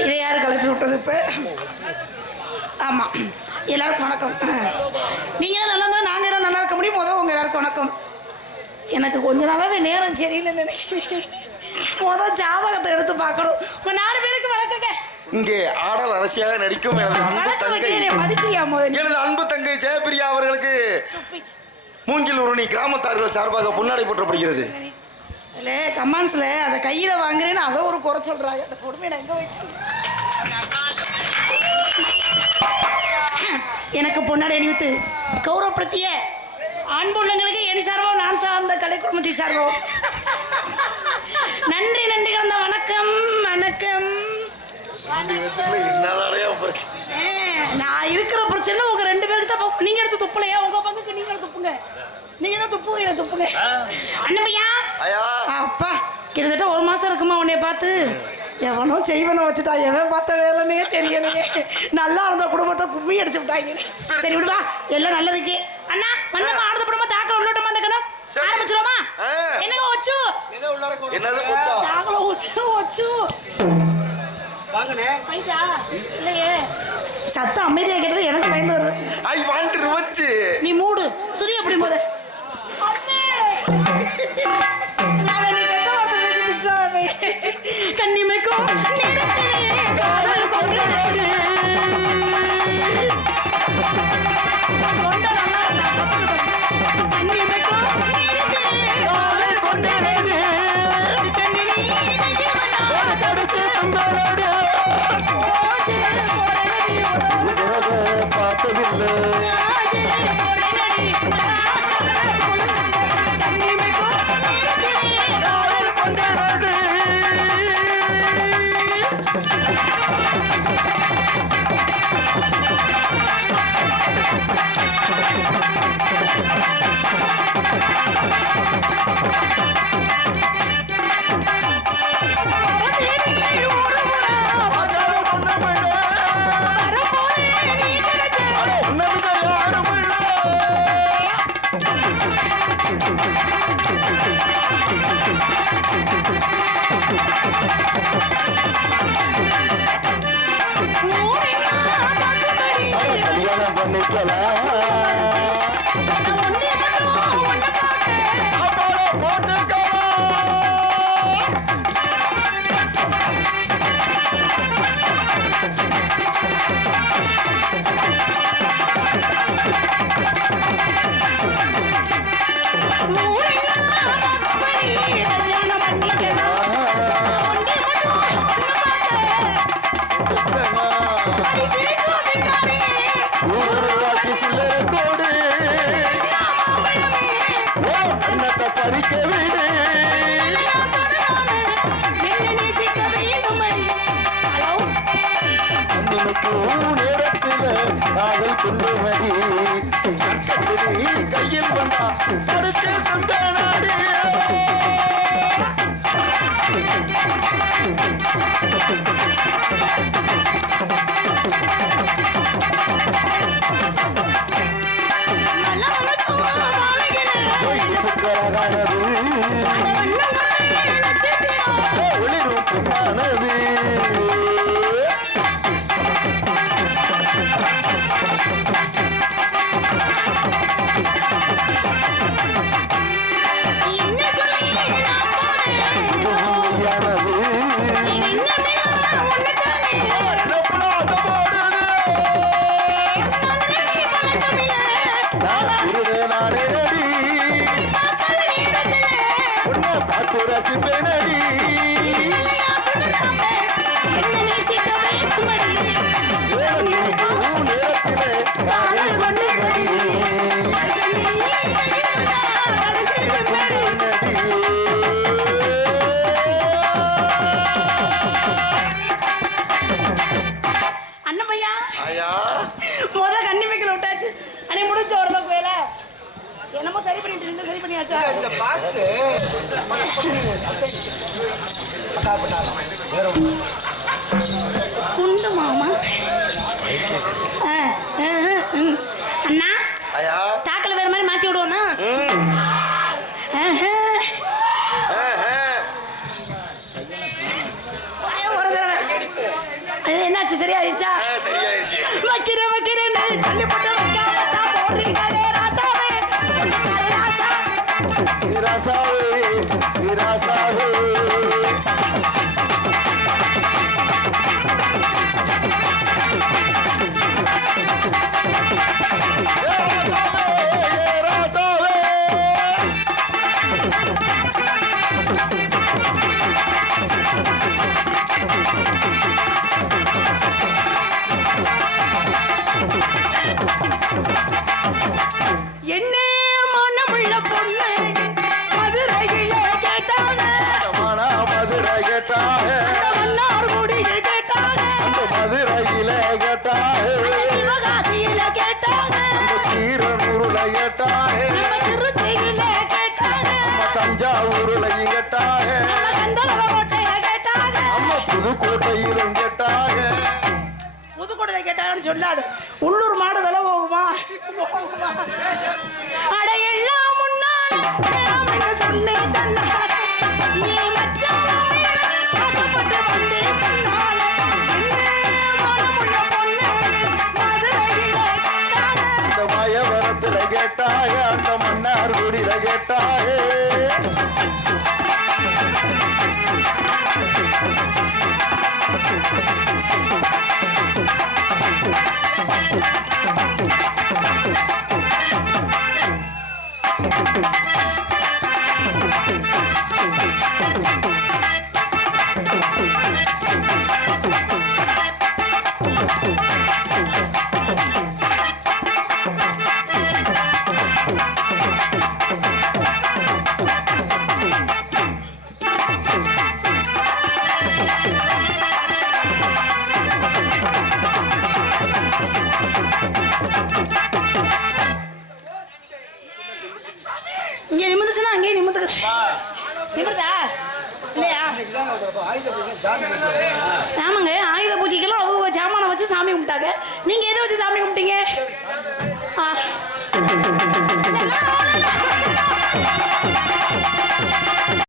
இதை யார் கிளப்பி விட்டது இப்போ. ஆமாம் எல்லாருக்கும் வணக்கம். நீங்கள் நல்லா இருந்தால் நாங்கள் என்ன நல்லா இருக்க முடியும். முதல் உங்கள் எல்லாருக்கும் வணக்கம். எனக்கு கொஞ்ச நாளாவே நேரம் சரியில்லைன்னு நினைக்கிறேன் முதல் ஜாதகத்தை எடுத்து பார்க்கணும். உங்கள் நாலு பேருக்கு வணக்கங்க. இங்கே ஆடல் அரசியாக நடிக்கும் எனது அன்பு தங்கை. எனது அன்பு தங்கை ஜெயபிரியா அவர்களுக்கு மூங்கில் உருணி கிராமத்தார்கள் சார்பாக பொன்னாடை போற்றப்படுகிறது. இல்லை கமான்ஸில் அதை கையில் வாங்குறேன்னு அதை ஒரு குறை சொல்கிறாங்க அந்த கொடுமை நான் எங்கே வச்சு எனக்கு பொன்னாடை அணிவித்து கௌரவப்படுத்திய அன்புள்ளங்களுக்கு என் சார்போ நான் சார்ந்த கலை குடும்பத்தை சார்போ நன்றி நன்றி கலந்த வணக்கம் வணக்கம். நான் இருக்கிற பிரச்சனை உங்க ரெண்டு பேருக்கு தான். நீங்க எடுத்து துப்பலையா உங்க பங்குக்கு நீங்க எடுத்து துப்புங்க நீங்க தான் துப்புங்க துப்புங்க? அண்ணமையா? ஐயா. அப்பா கிட்டத்தட்ட ஒரு மாசம் இருக்குமா உன்னைய பார்த்து? எவனோ செய்வனோ வச்சுட்டா எவன் பார்த்த வேலைன்னே தெரியலையே. நல்லா இருந்த குடும்பத்தை கும்மி அடிச்சு விட்டாங்க. சரி விடுவா எல்லாம் நல்லதுக்கு. அண்ணா வந்தமா ஆனந்த குடும்பம் தாக்கல உள்ளோட்டமா இருக்கணும். சரி. ஆரம்பிச்சிருவோமா. என்னங்க ஒச்சு? என்னது தாக்கல ஒச்சு? ஒச்சு போயிட்டா இல்லையே. சத்தம் அமைதியா கேட்டது எனக்கு பயந்து நேரத்தில் காதல் கொண்டு கையில் வந்தா தடுத்து தந்த நாடு அழகானது பண்ணியாச்சா இந்த பாக்ஸ் குண்டு மாமா. ஆ, சிவகாசியில கேட்டாங்க கீரனூர்ல கேட்டாக திருச்சியில கேட்டாங்க நம்ம கேட்டாங்க புதுக்கோட்டையிலும் புதுக்கோட்டையில கேட்டாங்கன்னு சொல்லாது உள்ளூர் மாடு விலை போகுமா சொன்னேன் தன்னால. நீ மச்சான் ஆசைப்பட்டு வந்தேன் கேட்டாயே நானும் அங்கேயே நிமிர்ந்துக்கு நிமிர்தா? இல்லையா? ஆமாங்க.